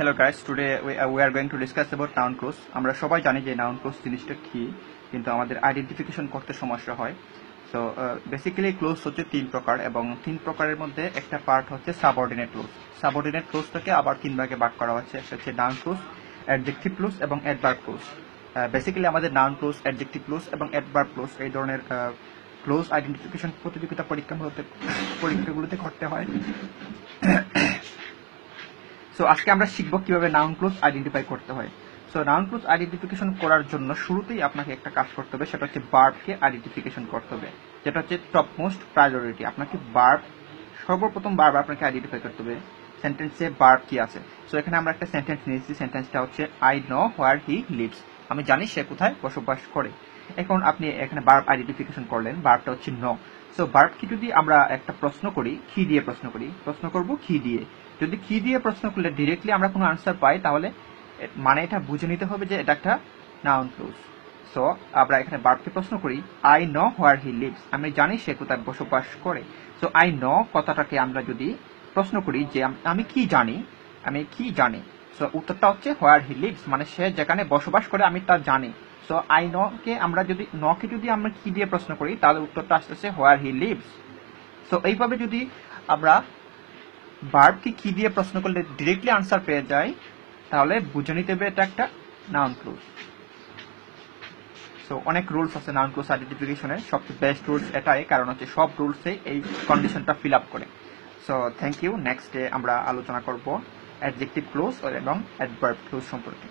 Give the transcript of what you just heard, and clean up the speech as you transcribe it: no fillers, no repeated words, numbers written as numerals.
Hello guys, today we are going to discuss about noun clause. আমরা সবাই জানি যে noun clause জিনিসটা কি, কিন্তু আমাদের আইডেন্টিফিকেশন করতে সমস্যা হয়। সো বেসিক্যালি ক্লোজ হচ্ছে তিন প্রকার, এবং তিন প্রকারের মধ্যে একটা পার্ট হচ্ছে সাবঅর্ডিনেট ক্লোজ। সাবঅর্ডিনেট ক্লোজটাকে আবার তিন ভাগে ভাগ করা হচ্ছে। একটা হচ্ছে নাউন ক্লোজ, অ্যাডজেক্টিভ ক্লোজ এবং অ্যাডভার্ব ক্লোজ। বেসিক্যালি আমাদের নাউন ক্লোজ, অ্যাডজেক্টিভ ক্লোজ এবং অ্যাডভার্ব ক্লোজ এই ধরনের ক্লোজ আইডেন্টিফিকেশন প্রতিযোগিতা পরীক্ষাগুলোতে করতে হয়। সো আজকে আমরা শিখবো কিভাবে নাউন ক্লোজ আইডেন্টিফাই করতে হয়। সো নাউন ক্লোজ আইডেন্টিফিকেশন করার জন্য শুরুতেই আপনাকে একটা কাজ করতে হবে, সেটা হচ্ছে ভার্বকে আইডেন্টিফিকেশন করতে হবে, যেটা হচ্ছে টপ মোস্ট প্রায়োরিটি। আপনাকে সর্বপ্রথম ভার্ব আপনাকে আইডেন্টিফাই করতে হবে সেন্টেন্সে ভার্ব কি আছে। সো এখানে আমরা একটা সেন্টেন্স নিয়েছি, সেন্টেন্সটা হচ্ছে I know where he lives. আমি জানি সে কোথায় বসবাস করে। এখন আপনি এখানে ভার্ব আইডেন্টিফিকেশন করলেন, ভার্বটা হচ্ছে নো। সো ভার্বকে যদি আমরা একটা প্রশ্ন করি, কি দিয়ে প্রশ্ন করব কি দিয়ে। যদি কি দিয়ে প্রশ্ন করলে ডিরেক্টলি আমরা কোনো আনসার পাই, তাহলে মানে এটা বুঝে নিতে হবে যে এটা একটা নাউন ক্লোজ। সো আমরা এখানে ভার্বকে প্রশ্ন করি, I know where he lives. আমি জানি সে কোথায় বসবাস করে। সো আই নো কথাটাকে আমরা যদি প্রশ্ন করি যে আমি কি জানি, সো উত্তরটা হচ্ছে হোয়ার হি লিভস, মানে সে যেখানে বসবাস করে আমি তা জানি। সো আই নো কে আমরা যদি কি দিয়ে প্রশ্ন করি, তাহলে উত্তরটা আসতেছে হোয়ার হি লিভস। সো এইভাবে যদি আমরা ভার্বকে কি দিয়ে প্রশ্ন করলে ডিরেক্টলি আনসার পেয়ে যায়, তাহলে বুঝে নিতে হবে এটা একটা নাউন ক্লোজ। সো অনেক রুলস আছে নাউন ক্লোজ আইডেন্টিফিকেশনের, সবচেয়ে বেস্ট রুলস এটাই, কারণ হচ্ছে সব রুলসে এই কন্ডিশনটা ফিল আপ করে। So thank you. Next day আমরা আলোচনা করব অ্যাডজেক্টিভ ক্লোজ এবং অ্যাডভার্ব ক্লোজ সম্পর্কে।